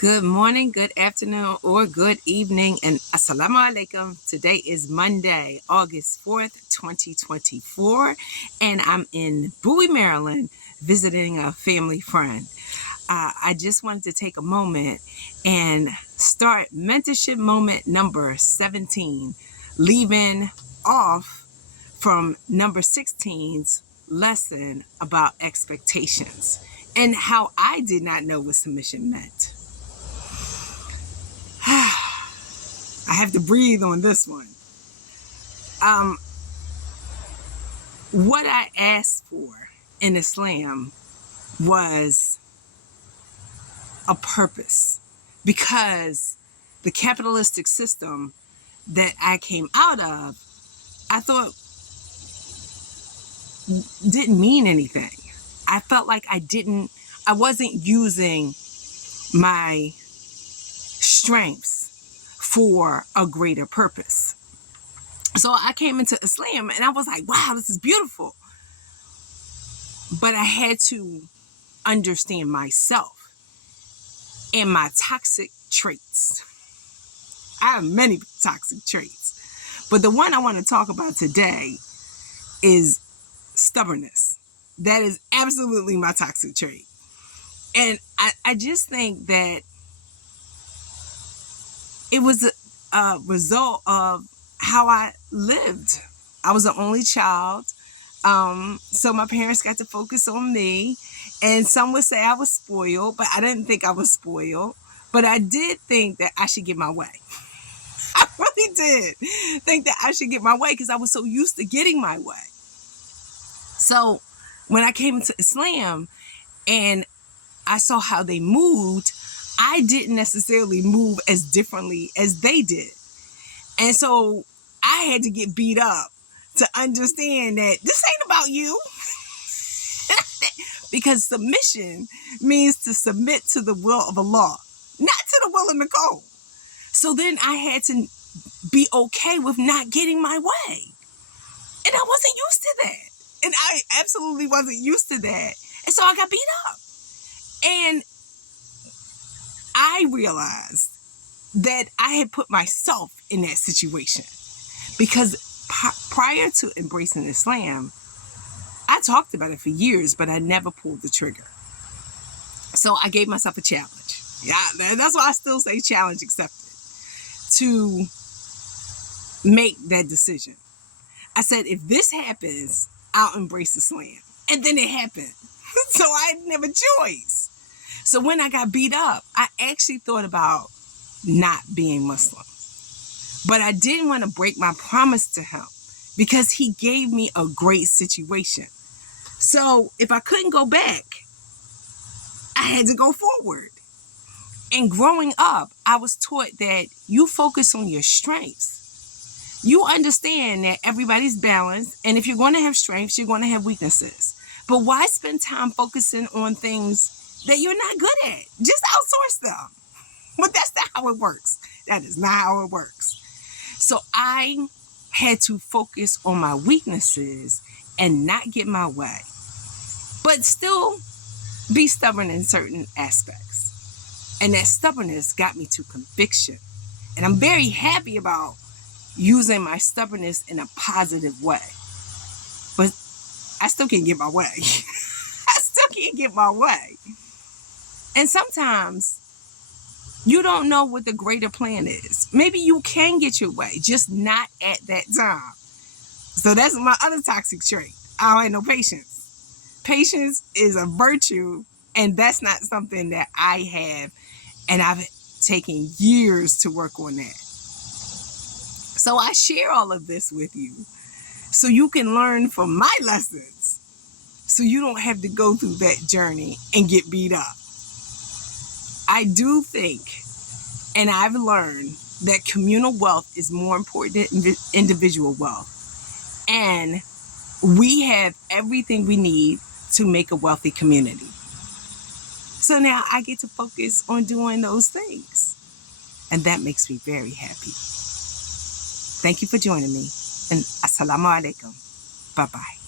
Good morning, good afternoon, or good evening, and assalamu alaikum. Today is Monday, August 4th, 2024, and I'm in Bowie, Maryland, visiting a family friend. I just wanted to take a moment and start Mentorship Moment number 17, leaving off from number 16's lesson about expectations and how I did not know what submission meant. I have to breathe on this one. What I asked for in Islam was a purpose, because the capitalistic system that I came out of, I thought didn't mean anything. I felt like I wasn't using my strengths for a greater purpose. So I came into Islam and I was like, wow, this is beautiful. But I had to understand myself and my toxic traits. I have many toxic traits, but the one I want to talk about today is stubbornness. That is absolutely my toxic trait. And I just think that it was a result of how I lived. I was the only child. So my parents got to focus on me. And some would say I was spoiled, but I didn't think I was spoiled. But I did think that I should get my way. I really did think that I should get my way because I was so used to getting my way. So when I came into Islam and I saw how they moved, I didn't necessarily move as differently as they did. And so I had to get beat up to understand that this ain't about you. Because submission means to submit to the will of Allah, not to the will of Nicole. So then I had to be okay with not getting my way. And I wasn't used to that. And I absolutely wasn't used to that. And so I got beat up. And I realized that I had put myself in that situation, because prior to embracing Islam, I talked about it for years, but I never pulled the trigger. So I gave myself a challenge. Yeah, that's why I still say challenge accepted, to make that decision. I said, if this happens, I'll embrace Islam. And then it happened. So I didn't have a choice. So when I got beat up, I actually thought about not being Muslim. But I didn't want to break my promise to him, because he gave me a great situation. So if I couldn't go back, I had to go forward. And growing up, I was taught that you focus on your strengths. You understand that everybody's balanced, and if you're going to have strengths, you're going to have weaknesses. But why spend time focusing on things that you're not good at? Just outsource them. But that's not how it works. That is not how it works. So I had to focus on my weaknesses and not get my way, but still be stubborn in certain aspects. And that stubbornness got me to conviction. And I'm very happy about using my stubbornness in a positive way. But I still can't get my way. I still can't get my way. And sometimes you don't know what the greater plan is. Maybe you can get your way, just not at that time. So that's my other toxic trait. I don't have no patience. Patience is a virtue, and that's not something that I have, and I've taken years to work on that. So I share all of this with you so you can learn from my lessons, so you don't have to go through that journey and get beat up. I do think, and I've learned, that communal wealth is more important than individual wealth. And we have everything we need to make a wealthy community. So now I get to focus on doing those things. And that makes me very happy. Thank you for joining me. And assalamu alaikum. Bye-bye.